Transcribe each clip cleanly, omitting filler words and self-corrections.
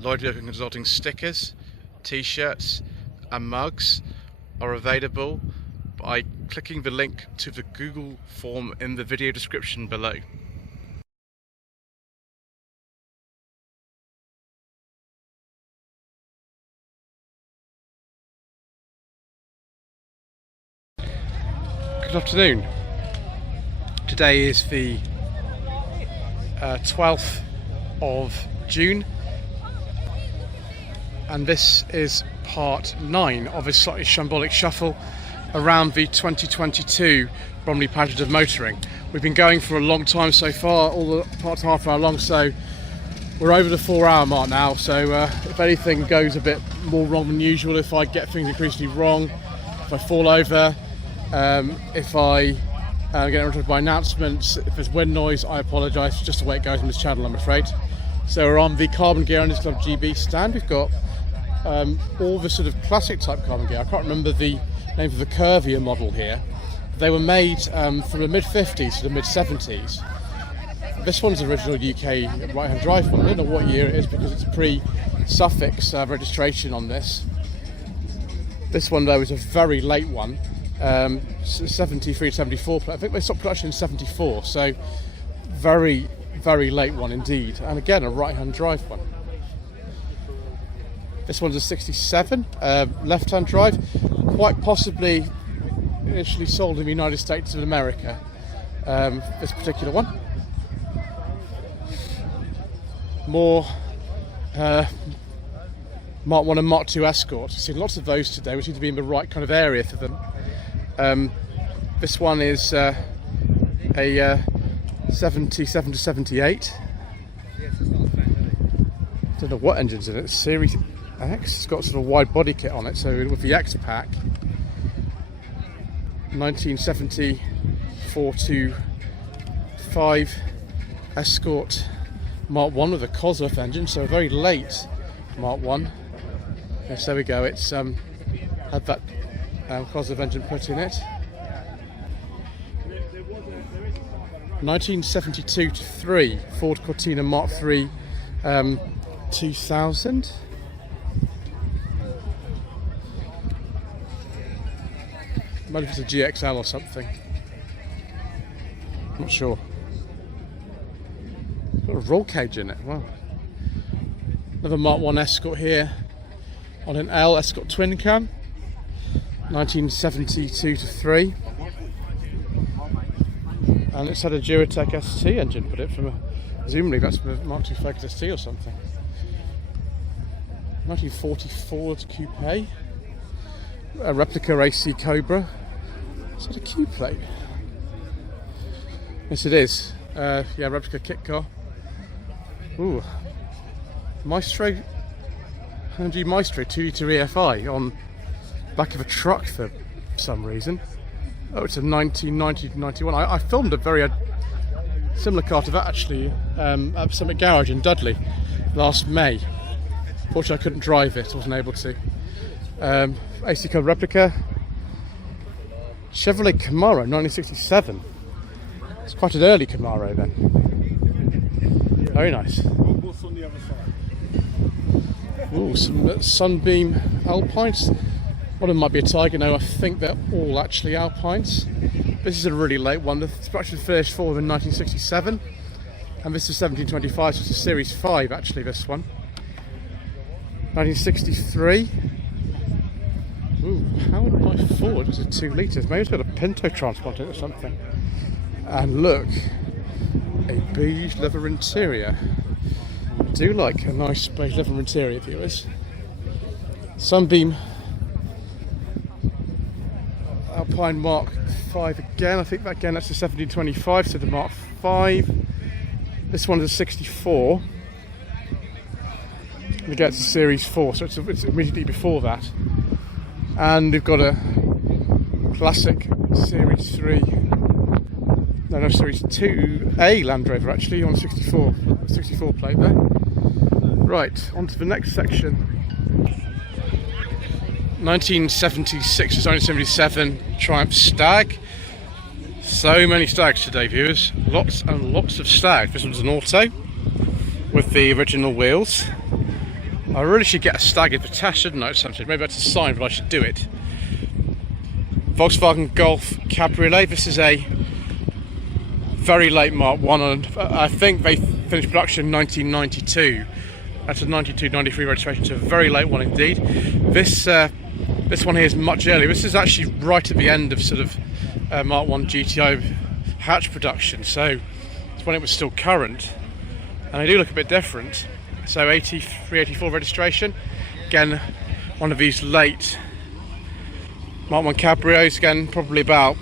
Lloyd Vehicle Consulting stickers, t-shirts and mugs are available by clicking the link to the Google form in the video description below. Good afternoon. Today is the 12th of June, and this is part 9 of a Slightly Shambolic Shuffle around the 2022 Bromley Pageant of Motoring. We've been going for a long time so far, all the parts half hour long, so we're over the 4-hour mark now. So if anything goes a bit more wrong than usual, if I get things increasingly wrong, if I fall over, if I get interrupted by announcements, if there's wind noise, I apologise. It's just the way it goes on this channel, I'm afraid. So we're on the Karmann Ghia Owners Club GB stand. We've got all the sort of classic type Karmann Ghia. I can't remember the name of the curvier model here. They were made from the mid-50s to the mid-70s. This one's original UK right-hand drive one. I don't know what year it is because it's a pre-suffix registration on this. This one though is a very late one. 73 to 74. I think they stopped production in 74, so very late one indeed, and again a right-hand drive one. This one's a 67 left-hand drive, quite possibly initially sold in the United States of America, this particular one. More Mark I and Mark II Escorts. We've seen lots of those today. We seem to be in the right kind of area for them. This one is a 77 to 78. Don't know what engine's in it. Series X. It's got sort of a wide body kit on it, so with the X pack. 1974 to 5 Escort Mark I with a Cosworth engine, so a very late Mark I. Yes, there we go. It's had that Cosworth engine put in it. 1972 to 3 Ford Cortina Mark III 2000. Maybe it's a GXL or something. Not sure. Got a roll cage in it. Wow. Another Mark I Escort here on an L Escort twin cam. 1972 to 3. And it's had a Duratec ST engine put it from presumably that's from a Mark II Focus ST or something. 1940 Ford Coupe. A replica AC Cobra. Is that a Q plate? Yes, it is. Yeah, replica kit car. Ooh. Maestro. Hyundai Maestro 2-litre EFI on back of a truck for some reason. Oh, it's a 1990 to 91. I filmed a very similar car to that actually at Summit Garage in Dudley last May. Fortunately I couldn't drive it, I wasn't able to. AC Cobra replica. Chevrolet Camaro 1967. It's quite an early Camaro then. Very nice. Ooh, some Sunbeam Alpines. One of them might be a Tiger. No, I think they're all actually Alpines. This is a really late one. The production finished for them in 1967, and this is 1725, so it's a Series 5 actually. This one, 1963. Ooh, how would my Ford? Was it 2 litres? Maybe it's got a Pinto transponder in it or something. And look, a beige leather interior. I do like a nice beige leather interior, viewers. Sunbeam Alpine Mark 5 again. I think that again that's a 1725, so the Mark 5. This one is a 64. And again it's a Series 4, so it's immediately before that. And we've got a classic Series 3. No, Series 2A Land Rover actually on 64 plate there. Right, on to the next section. 1976 to 1977 Triumph Stag. So many Stags today, viewers. Lots and lots of Stags. This one's an auto with the original wheels. I really should get a staggered for test, shouldn't I? Maybe that's a sign, but I should do it. Vauxhall Golf Cabriolet. This is a very late Mark I, and I think they finished production in 1992. That's a 92-93 registration, so a very late one indeed. This one here is much earlier. This is actually right at the end of sort of Mark I GTO hatch production, so it's when it was still current, and they do look a bit different. So 83, 84 registration. Again, one of these late Mark I Cabrios, again probably about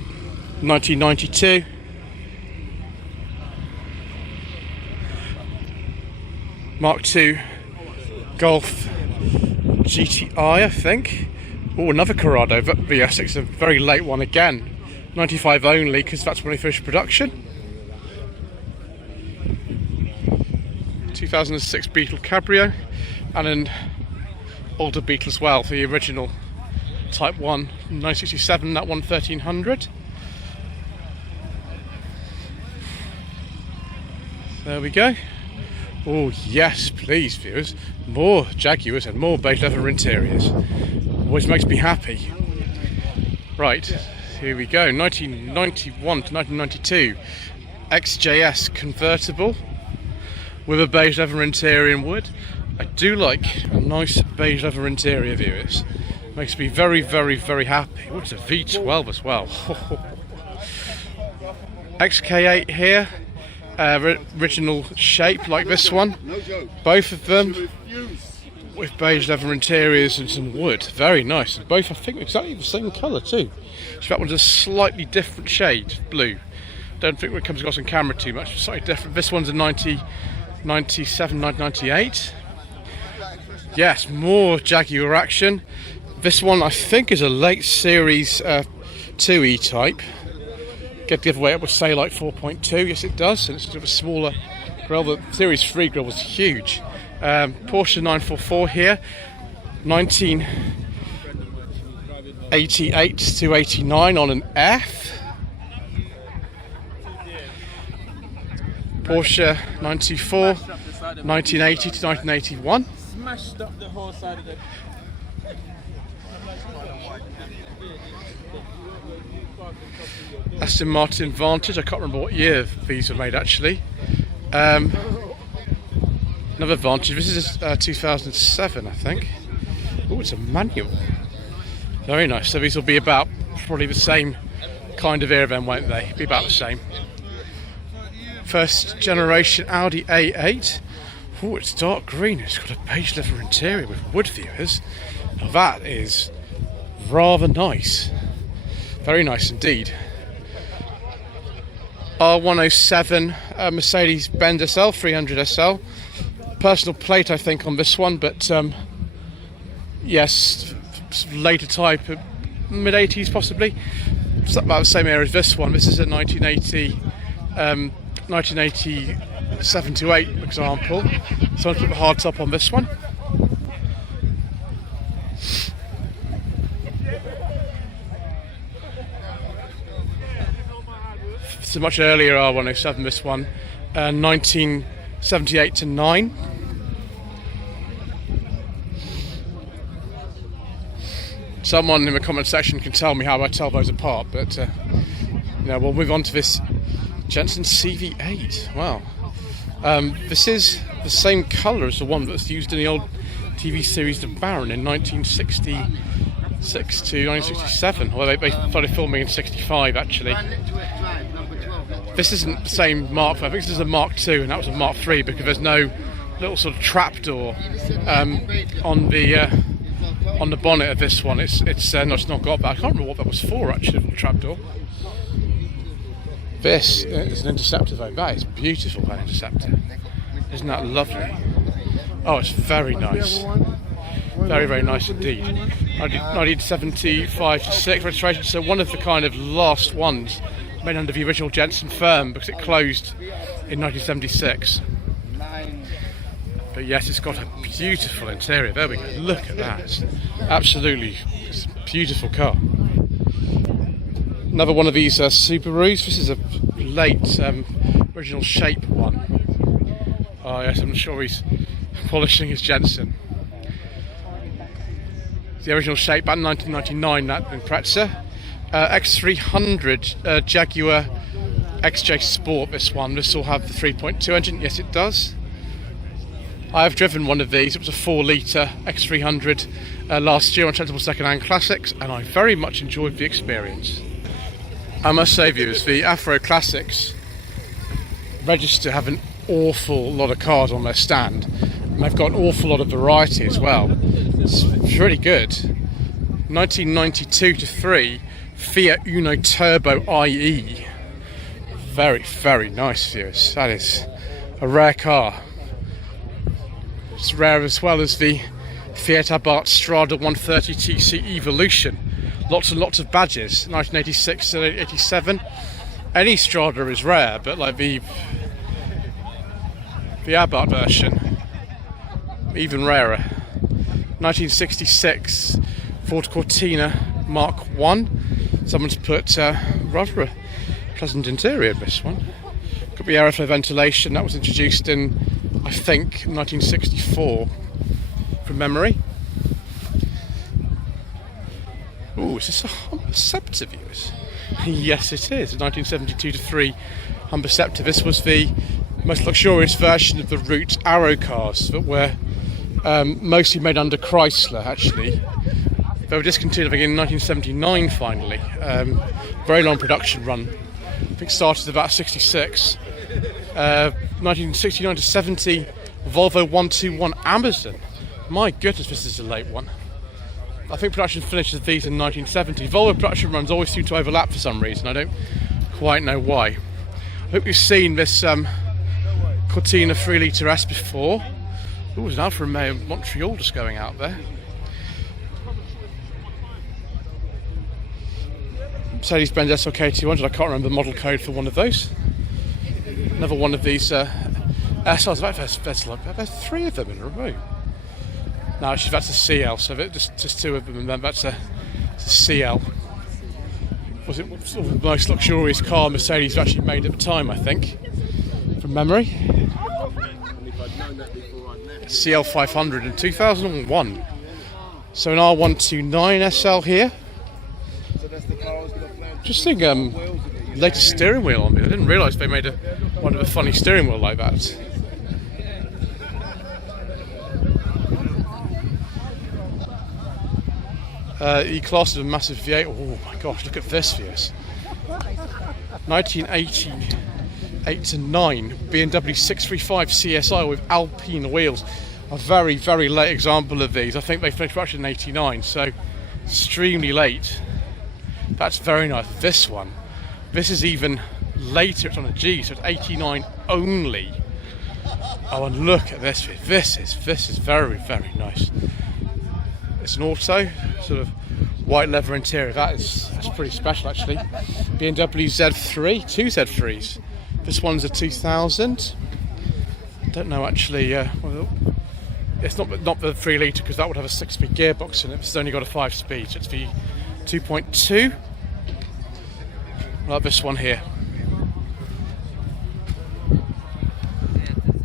1992. Mark II Golf GTI, I think. Oh, another Corrado VR6, a very late one again. 95 only, because that's when they finished production. 2006 Beetle Cabrio, and an older Beetle as well, the original Type 1, 1967, that one 1300. There we go. Oh yes, please viewers, more Jaguars and more beige leather interiors. Always makes me happy. Right, here we go, 1991 to 1992 XJS convertible with a beige leather interior in wood. I do like a nice beige leather interior, viewers. Makes me very, very, very happy. Oh, it's a V12 as well. XK8 here. Original shape like this one, both of them with beige leather interiors and some wood, very nice, and both I think exactly the same colour too. So that one's a slightly different shade, blue. Don't think it comes across on camera too much, slightly different. This one's a 1997, 1998. Yes, more Jaguar action. This one I think is a late series 2E type. Get the other way up with say like 4.2, yes it does, and it's sort of a smaller grille. The Series 3 grille was huge. Porsche 944 here, 1988 to 89 on an F. Porsche 924, 1980 to 1981. Smashed up the whole side of the... Aston Martin Vantage, I can't remember what year these were made actually. Another Vantage, this is 2007 I think. Oh, it's a manual. Very nice, so these will be about probably the same kind of era then, won't they? Be about the same. First generation Audi A8. Oh, it's dark green, it's got a beige leather interior with wood, viewers. Now that is rather nice. Very nice indeed. R107 Mercedes-Benz SL 300 SL. Personal plate I think on this one, but yes, later type, mid 80s possibly. It's about the same era as this one. This is a 1987 to 8 example. So I'll put the hard top on this one. It's a much earlier R107, this one, 1978 to 9. Someone in the comment section can tell me how I tell those apart, but we'll move on to this Jensen Cv-8. Wow, this is the same colour as the one that's used in the old TV series The Baron in 1966 to 1967, although they started filming in 65 actually. This isn't the same Mark I think this is a Mark II, and that was a Mark III, because there's no little sort of trapdoor on the bonnet of this one. It's not got that. I can't remember what that was for actually, the trapdoor. This is an Interceptor though. That is beautiful, that Interceptor. Isn't that lovely? Oh, it's very nice. Very, very nice indeed. 1975 to 6 registration, so one of the kind of last ones made under the original Jensen firm, because it closed in 1976. But yes, it's got a beautiful interior. There we go. Look at that. Absolutely, it's a beautiful car. Another one of these Subarus. This is a late original shape one. Oh yes, I'm sure he's polishing his Jensen. the original shape back in 1999, that Impreza. X300 Jaguar XJ Sport, this one. This will have the 3.2 engine, yes it does. I have driven one of these, it was a 4 litre X300 last year on Untitled second-hand Classics, and I very much enjoyed the experience. I must say, viewers, the Afro Classics register have an awful lot of cars on their stand, and they've got an awful lot of variety as well. It's really good. 1992 to 3 Fiat Uno Turbo IE. Very, very nice, viewers. That is a rare car. It's rare as well as the Fiat Abarth Strada 130 TC Evolution. Lots and lots of badges. 1986 to 87. Any Strada is rare, but like the Abarth version, even rarer. 1966 Ford Cortina Mark I. Someone's put rather a pleasant interior in this one. Could be airflow ventilation. That was introduced in, I think, 1964 from memory. Ooh, is this a Humber Scepter, viewers? Yes, it is. 1972 to 3 Humber Scepter. This was the most luxurious version of the Route Arrow cars that were mostly made under Chrysler, actually. They were discontinued in 1979 finally. Very long production run. I think started about 66. 1969 to 70 Volvo 121 Amazon. My goodness, this is a late one. I think production finishes these in 1970. Volvo production runs always seem to overlap for some reason. I don't quite know why. I hope you've seen this Cortina 3 litre S before. Ooh, there's an Alfa Romeo Montreal just going out there. Mercedes-Benz SLK200, I can't remember the model code for one of those. Another one of these SLs, there's 3 of them in a row. No, actually that's a CL, so just 2 of them, and then that's a CL. Was it sort of the most luxurious car Mercedes actually made at the time, I think, from memory. CL 500 in 2001. So an R129 SL here. Just think, latest steering wheel on me. I didn't realise they made one of a funny steering wheel like that. E-Class is a massive V8. Oh my gosh, look at this, viewers. 1988 to 9 BMW 635 CSI with Alpine wheels. A very, very late example of these. I think they finished production in 89, so extremely late. That's very nice. This one, this is even later. It's on a G, so it's 89 only. Oh, and look at this. This is very, very nice. It's an auto, sort of white leather interior. That's pretty special, actually. BMW Z3, 2 Z3s. This one's a 2000. I don't know actually. Well, it's not the 3 litre because that would have a 6-speed gearbox in it. This has only got a 5-speed. So it's the 2.2. Like this one here.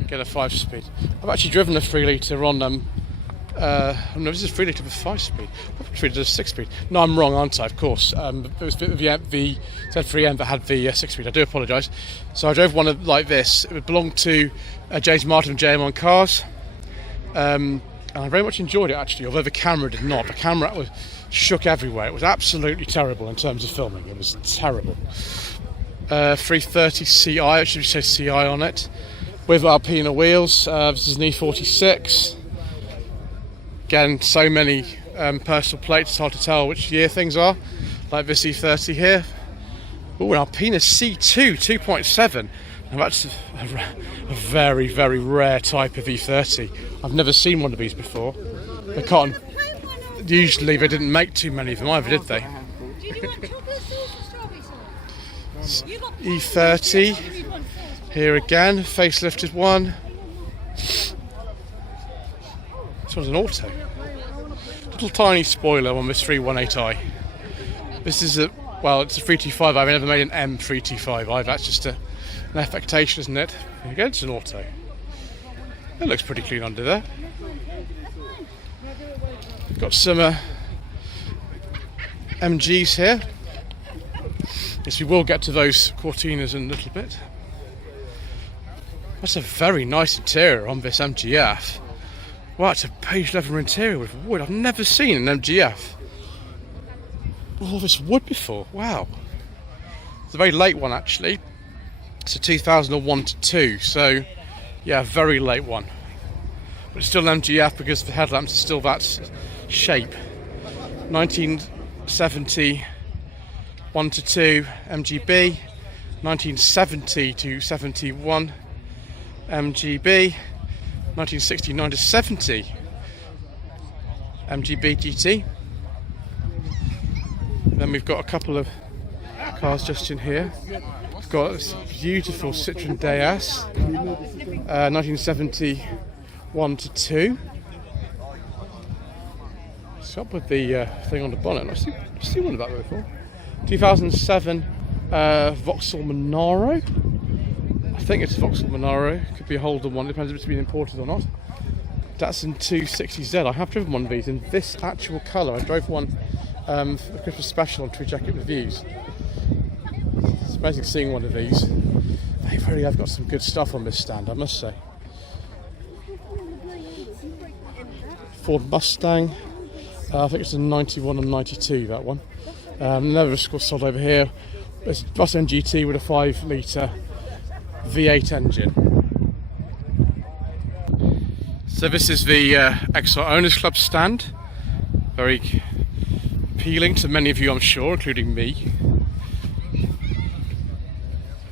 Get a 5-speed. I've actually driven a 3 litre on no, this is a 3 litre with 5-speed. What 3 litre is 6-speed? No, I'm wrong, aren't I? Of course. It was the Z3M that had the 6-speed. I do apologise. So I drove one like this. It belonged to James Martin of JM on Cars. And I very much enjoyed it actually, although the camera did not. The camera was shook everywhere. It was absolutely terrible in terms of filming. It was terrible. 330 CI, it should say CI on it, with Alpina wheels. This is an E46. Again, so many personal plates, it's hard to tell which year things are. Like this E30 here. Oh, an Alpina C2 2.7. Now that's a very, very rare type of E30. I've never seen one of these before. They can't. Usually they didn't make too many of them either, did they? E30. Here again, facelifted one. This one's an auto. Little tiny spoiler on this 318i. This is a, well, it's a 325i. I've never made an M325i. That's just an affectation, isn't it? And again, it's an auto. It looks pretty clean under there. Got some MGs here. Yes, we will get to those Cortinas in a little bit. That's a very nice interior on this MGF. Wow, it's a page leather interior with wood. I've never seen an MGF with all this wood before. Wow. It's a very late one actually. It's a 2001 to 2, so yeah, very late one. But it's still an MGF because the headlamps are still that shape. 1970 1 to 2 MGB, 1970 to 71 MGB, 1969 to 70 MGB GT. Then we've got a couple of cars just in here. We've got this beautiful Citroen DS, 1971 to 2. What's up with the thing on the bonnet? I've seen one of that before. 2007 Vauxhall Monaro. I think it's Vauxhall Monaro. Could be a Holden one. Depends if it's been imported or not. Datsun 260Z. I have driven one of these in this actual colour. I drove one for the Christmas special on True Jacket Reviews. It's amazing seeing one of these. They really have got some good stuff on this stand, I must say. Ford Mustang. I think it's a 91 and 92, that one. Another score sold over here. It's a Bus NGT with a 5 litre V8 engine. So this is the XR Owners Club stand. Very appealing to many of you, I'm sure, including me.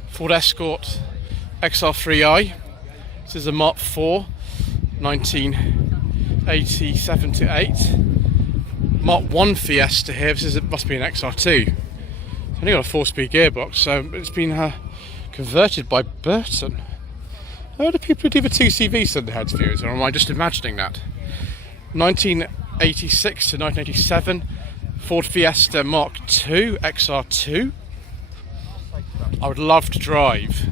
Ford Escort XR3i. This is a Mark IV, 1987 to 8. Mark I Fiesta here. This must be an XR2. It's only got a 4-speed gearbox, so it's been converted by Burton. Are the people who do the 2CV in the heads viewers, or am I just imagining that? 1986 to 1987, Ford Fiesta Mark II XR2. I would love to drive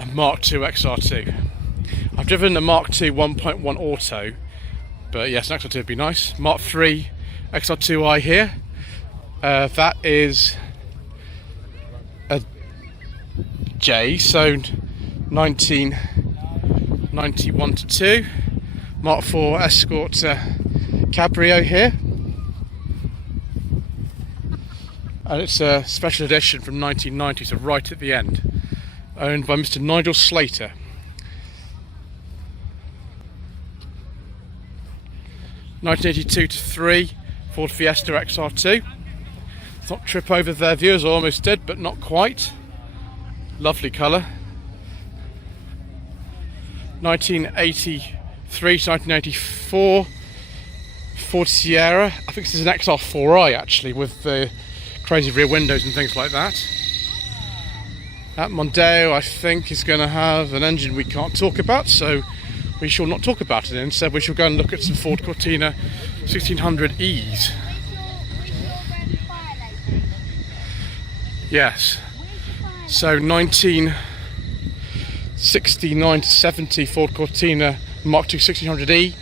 a Mark II XR2. I've driven the Mark II 1.1 Auto, but yes, an XR2 would be nice. Mark III XR2i here. That is a J, so 1991 to 2. Mark IV Escort Cabrio here. And it's a special edition from 1990, so right at the end. Owned by Mr. Nigel Slater. (1982 to 3) Ford Fiesta XR2. Not trip over there, viewers. I almost did, but not quite. Lovely colour. 1983 to 1984 Ford Sierra. I think this is an XR4i actually, with the crazy rear windows and things like that. That Mondeo, I think, is going to have an engine we can't talk about, so we shall not talk about it. Instead, we shall go and look at some Ford Cortina 1600Es. Yes. So 1969 to 70 Ford Cortina Mark II 1600E.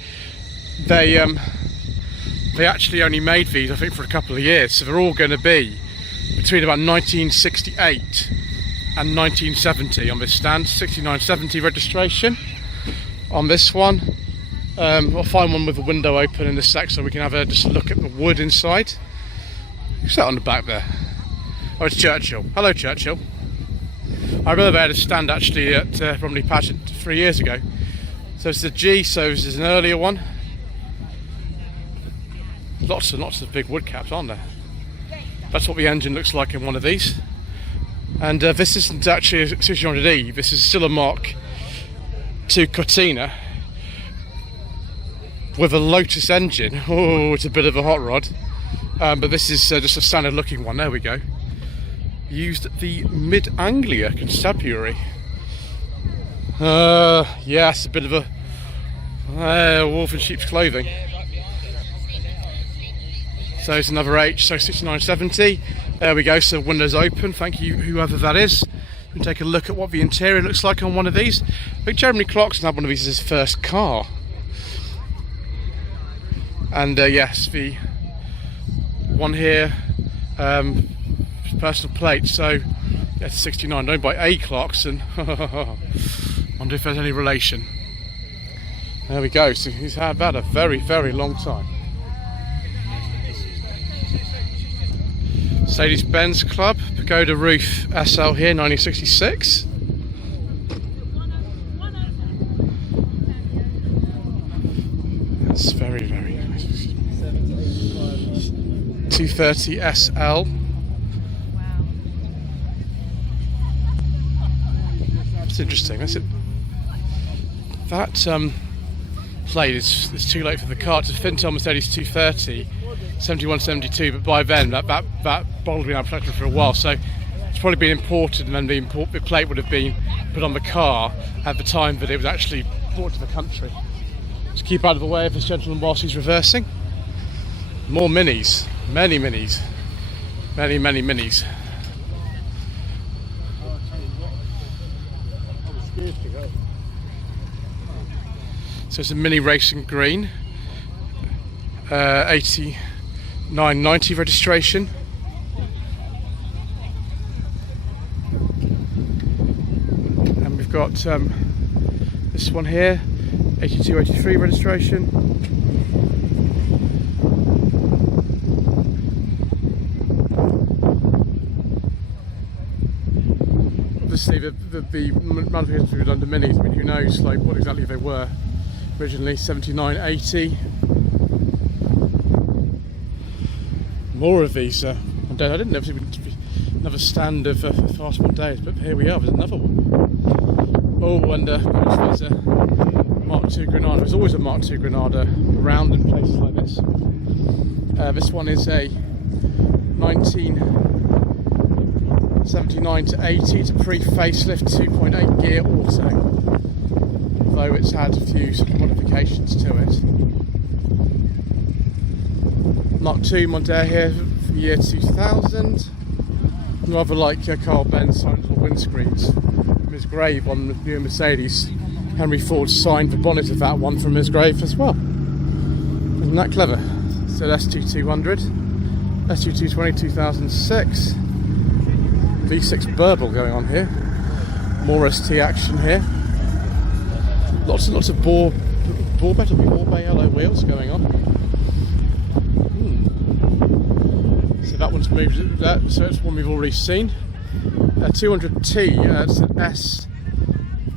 They actually only made these, I think, for a couple of years, so they're all going to be between about 1968 and 1970 on this stand. 6970 registration on this one. I'll find one with the window open in a sec so we can have just a look at the wood inside. Who's that on the back there? Oh, it's Churchill. Hello, Churchill. I remember they had a stand actually at Bromley Pageant 3 years ago. So it's a G, so this is an earlier one. Lots and lots of big wood caps, aren't there? That's what the engine looks like in one of these. And this isn't actually a 1600E, this is still a Mark II Cortina with a Lotus engine. Oh, it's a bit of a hot rod. But this is just a standard looking one, there we go. Used at the Mid-Anglia Constabulary. Yes, a bit of a wolf in sheep's clothing. So it's another H, so 6970. There we go, so windows open. Thank you, whoever that is. We can take a look at what the interior looks like on one of these. I think Jeremy Clarkson had one of these as his first car. And yes, the one here, personal plate, so that's 69, owned by A. Clarkson. Wonder if there's any relation. There we go, so he's had about a very, very long time. Mercedes-Benz Club, Pagoda Roof SL here, 1966. That's very, very nice. 230 SL. That's interesting. That's it. That plate is too late for the car. It's a Fintel Mercedes 230, 71, 72. But by then, that bottle had been out of production for a while, so it's probably been imported, and then the plate would have been put on the car at the time that it was actually brought to the country. To keep out of the way of this gentleman whilst he's reversing. More minis, many minis, many minis. So it's a mini racing green, 8990 registration. And we've got this one here, 8283 registration. Obviously the modifications we've done to minis, I mean, who knows like what exactly they were. Originally 7980. More of these. I didn't know if it would be another stand of fast days, but here we are. There's another one. Oh, and there's a Mark II Granada. There's always a Mark II Granada around in places like this. This one is a 1979 to 80. It's a pre-facelift 2.8 gear auto. Though it's had a few sort of modifications to it. Mark II Mondeo here from year 2000. Rather like Carl Benz signed little windscreens from his grave on the new Mercedes. Henry Ford signed the bonnet of that one from his grave as well. Isn't that clever? So ST200, ST220 2006. V6 burble going on here. More ST action here. Lots and lots of bore bay yellow wheels going on. So that one's moved. So it's one we've already seen. 200T. It's an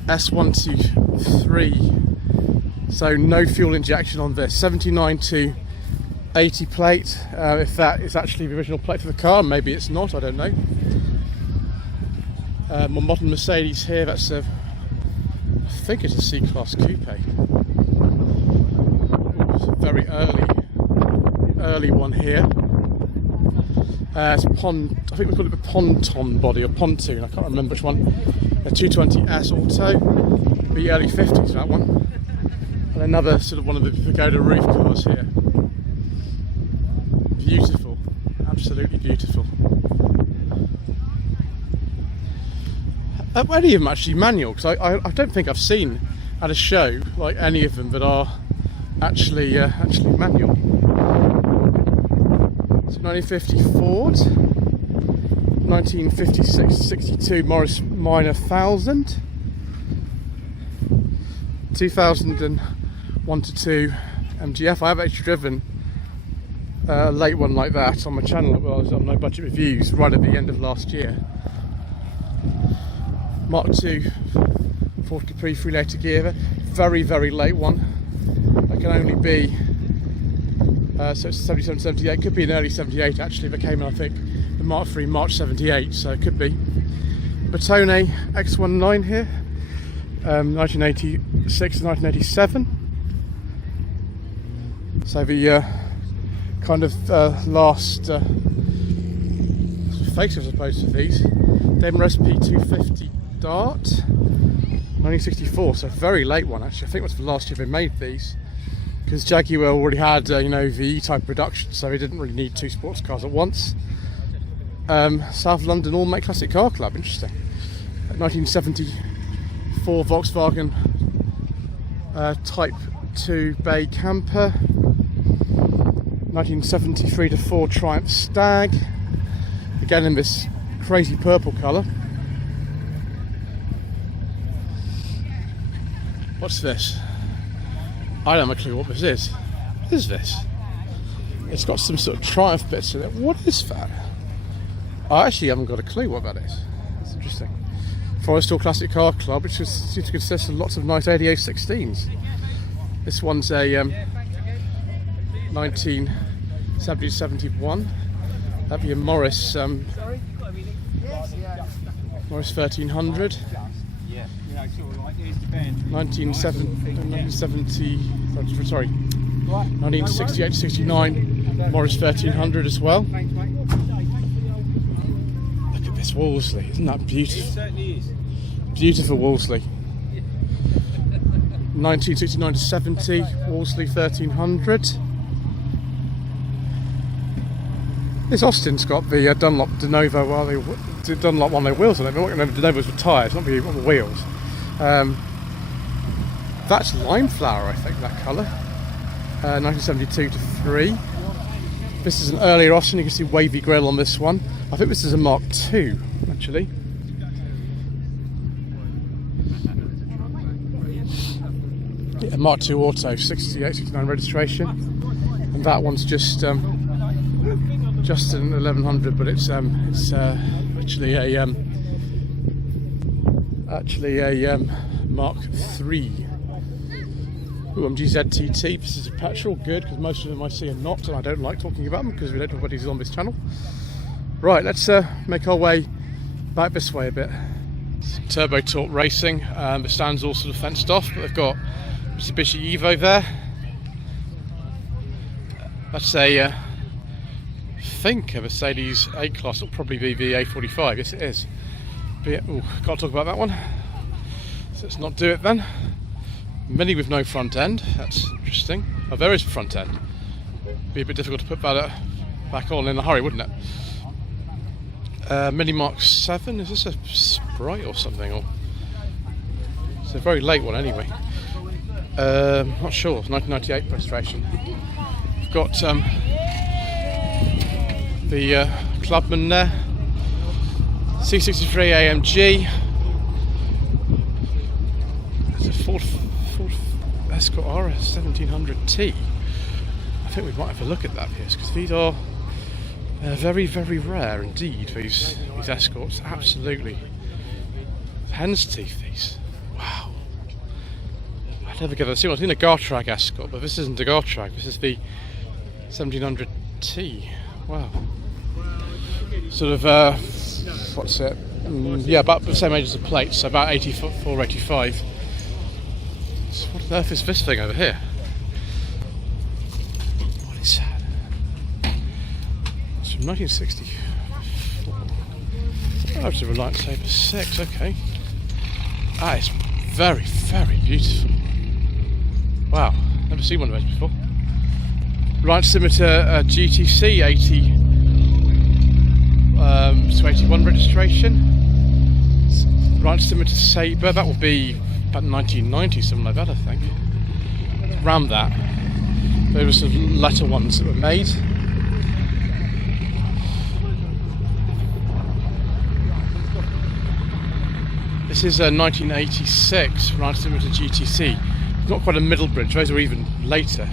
S123. So no fuel injection on this. 79 to 80 plate. If that is actually the original plate for the car, maybe it's not. I don't know. More modern Mercedes here. That's a. I think it's a C-Class coupe. It's a very early one here. It's I think we call it the ponton body or pontoon. I can't remember which one. A 220S Auto, the early 50s that one. And another sort of one of the Pagoda roof cars here. Beautiful, absolutely beautiful. Any of them actually manual, because I don't think I've seen at a show like any of them that are actually manual. So 1950 Ford, 1956-62 Morris Minor 1000, 2001 to 2 MGF. I have actually driven a late one like that on my channel. I was on No Budget Reviews right at the end of last year. Mark II 43 3-litre gear, very late one. That can only be so it's 77, 78. Could be an early 78 actually. That came in, I think, the Mark III March 78, so it could be. Bertone X19 here, 1986 to 1987. So the kind of last face, I suppose, of these. Demers P250 Dart, 1964, so a very late one actually. I think it was the last year they made these, because Jaguar already had the E-type production, so they didn't really need two sports cars at once. South London All-Make Classic Car Club, interesting. 1974 Volkswagen Type 2 Bay Camper. 1973 to 4 Triumph Stag, again in this crazy purple colour. What's this? I don't have a clue what this is. What is this? It's got some sort of Triumph bits in it. What is that? I actually haven't got a clue what that is. That's interesting. Forest Classic Car Club, which seems to consist of lots of nice 88 16s. This one's a 1970-71. That'd be a Morris Morris 1300. 1968-69 Morris 1300 as well. Look at this Wolseley, isn't that beautiful? It certainly is. Beautiful Wolseley. 1969 to 70 Wolseley 1300. This Austin's got the Dunlop De Novo, Dunlop on their wheels on it, but what De Novos were tyres, not the wheels. That's lime flower, I think, that colour. 1972 to 3. This is an earlier Austin, you can see wavy grille on this one. I think this is a Mark II, actually. Yeah, Mark II Auto, 68-69 registration. And that one's just an 1100, but it's actually a Mark III. Ooh, MGZ-TT. This is a petrol, good, because most of them I see are not, and I don't like talking about them because we don't talk about these on this channel. Right, let's make our way back this way a bit. Turbo Torque Racing. The stand's all sort of fenced off, but they've got Mitsubishi Evo there. That's a I think a Mercedes A-Class. It'll probably be the A45. Yes, it is. But yeah, ooh, can't talk about that one. So let's not do it then. Mini with no front end. That's interesting. Oh, there is a front end. Be a bit difficult to put that back on in a hurry, wouldn't it? Mini Mark 7. Is this a Sprite or something? Or it's a very late one anyway. Not sure. 1998 registration. We've got the Clubman there. C63 AMG. There's a Ford Escort RS 1700T. I think we might have a look at that, yes, because these are very, very rare indeed. These Escorts, absolutely. Hen's teeth, these. Wow. I'd never get to see one. I've seen a Gartrag Escort, but this isn't a Gartrag. This is the 1700T. Wow. Sort of, what's it? Yeah, about the same age as the plates, so about 84, 85. So what on earth is this thing over here? What is that? It's from 1964. Oh, it's a Reliant Sabre 6, okay. That is very, very beautiful. Wow, never seen one of those before. Reliant Scimitar GTC 80 to 81 registration. Reliant Scimitar Sabre, that will be about 1990, something like that, I think. Around that. There were some latter ones that were made. This is a 1986 Reliant Scimitar GTC. It's not quite a middle bridge, those are even later.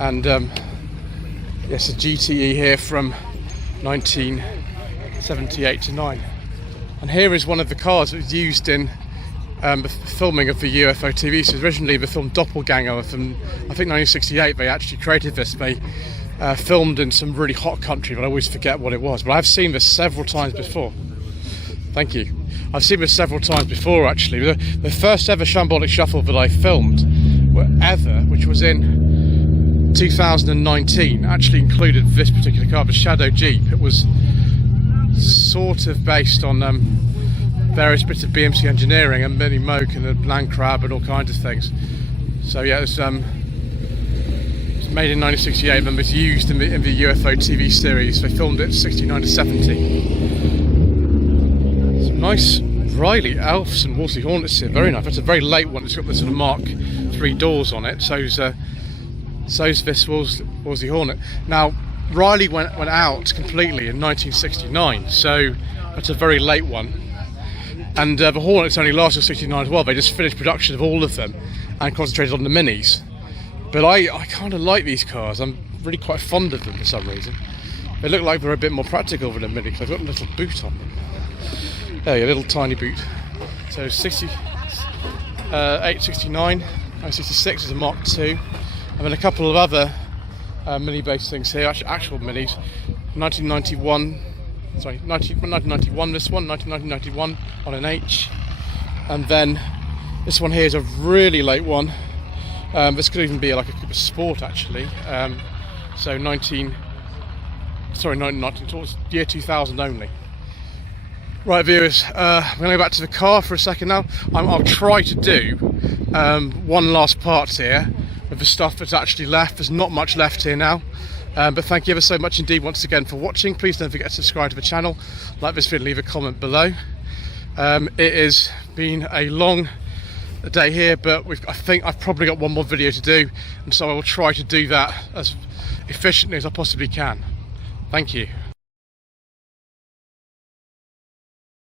And yes, a GTE here from 1978 to 9. And here is one of the cars that was used in the filming of the UFO TV. So originally the film Doppelganger from, I think, 1968, they actually created this. They filmed in some really hot country, but I always forget what it was. But I've seen this several times before. Thank you. I've seen this several times before, actually. The first ever Shambolic Shuffle that I filmed, which was in 2019, actually included this particular car, the Shadow Jeep. It was sort of based on various bits of BMC engineering and Mini Moke and the Land Crab and all kinds of things. So yeah, it was made in 1968 and was used in the UFO TV series. They filmed it 69 to 70. Some nice Riley Alfs and Wolseley Hornets here, very nice. That's a very late one. It's got the sort of Mark III doors on it, so it's so's this Wolseley Hornet. Now, Riley went out completely in 1969, so that's a very late one. And the Hornets only lasted 69 as well. They just finished production of all of them and concentrated on the Minis. But I kind of like these cars. I'm really quite fond of them for some reason. They look like they're a bit more practical than a Mini because they've got a little boot on them. There you go, a little tiny boot. So 869, 66 is a Mark II, and then a couple of other Mini-based things here, actual Minis. 1991 this one, 1991 on an H, and then this one here is a really late one. This could even be like a Cooper Sport actually. So year 2000 only. Right viewers, I'm going to go back to the car for a second now. I'll try to do one last part here with the stuff that's actually left. There's not much left here now. But thank you ever so much indeed once again for watching. Please don't forget to subscribe to the channel, like this video, leave a comment below. It has been a long day here, but I think I've probably got one more video to do, and so I will try to do that as efficiently as I possibly can. Thank you.